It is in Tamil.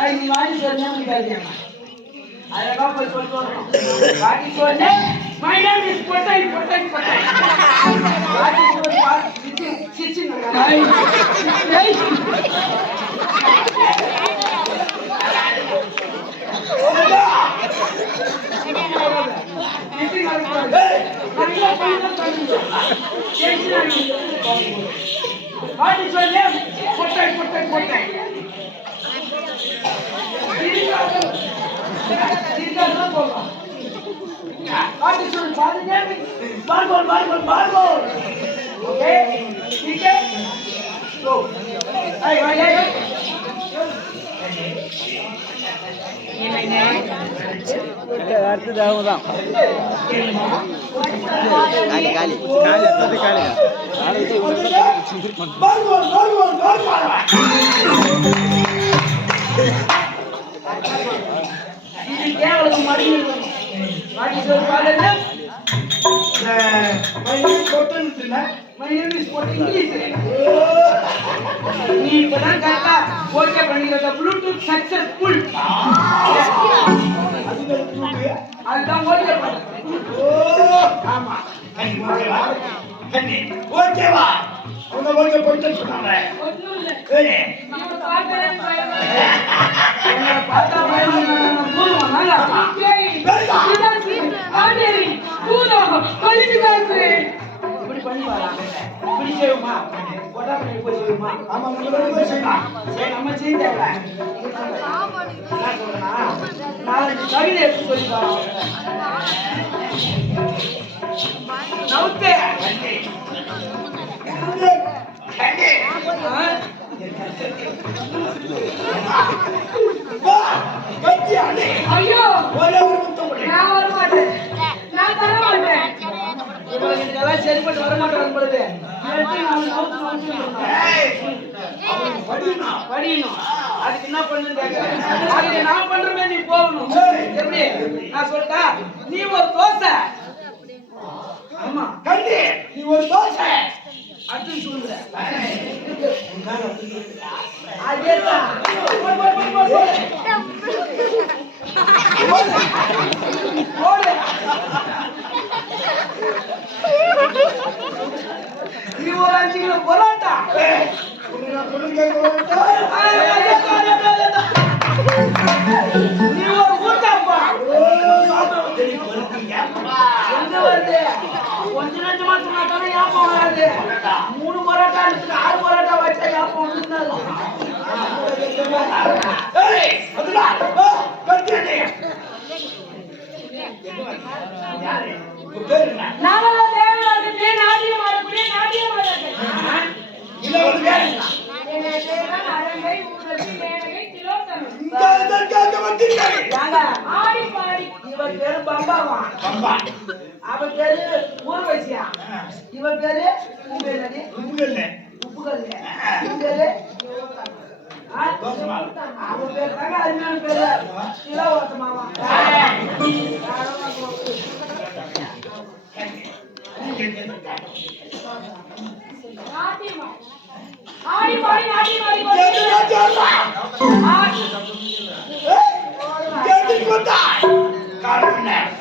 అది వాడి చూడడం అదే లోపల చూసుకోవడం వాటి చూడడం మైనా మీకు పొట్టాయి పొట్టాయి పొట్టాయి వాటి చిచ్చింది వాటి చూడలేం పొట్టాయి పొట్టాయి పొట్టాయి அடுத்தது அவங்க தான் காலி காலி காலி அடுத்தது காலி நாளைக்கு நீ இப்பதான் கரெக்டா ஓகே பண்ணிக்கிறத ப்ளூடூத் சக்சஸ்ஃபுல் அதுதான் ஓகே பண்ண ஆமா. ஓகேவா அவங்க ஓகே போயிட்டு சொன்னாங்க. பார்த்தா போட்டா பண்ணி போய் செய்வோமா ஆமா நம்ம ரெண்டு பேரும் சரி நம்ம செய்தேன் என்ன சொல்றேன்னா நாலஞ்சு எடுத்து சொல்லி நவுத்தே ஆ? அடி ஐயோ படிக்கணும். அதுக்கு என்ன பண்ணு அதுக்கு நான் பண்றமே நீ போகணும். எப்படி? நான் சொல்லிட்டா நீ ஒரு தோசை. ஆமா. கண்டி நீ ஒரு தோசை. அடுத்து. நீ ஒரு அஞ்சு கிலோ பரோட்டா. ஏய், உன்னை நான் பொண்ணு கேட்க வராது மூணு பரோட்டா எடுத்துட்டு ஆறு பரோட்டா வச்சா யாரு? பேரு பாடி இவன் பேரு பம்பாவா பம்பா. அவன் பேரு ஊர்வசியா இவன் பேரு? உப்புகள்ல. உப்புக்கல் இவன் பேரு. அவன் பேரு தாங்க அருமையான பேரு இளவரசமாவா நாட்டியம் ஆடி பாடி ஆடி ராஜா. ஆடி ஏய், கேட்டு கொண்டா. God for now.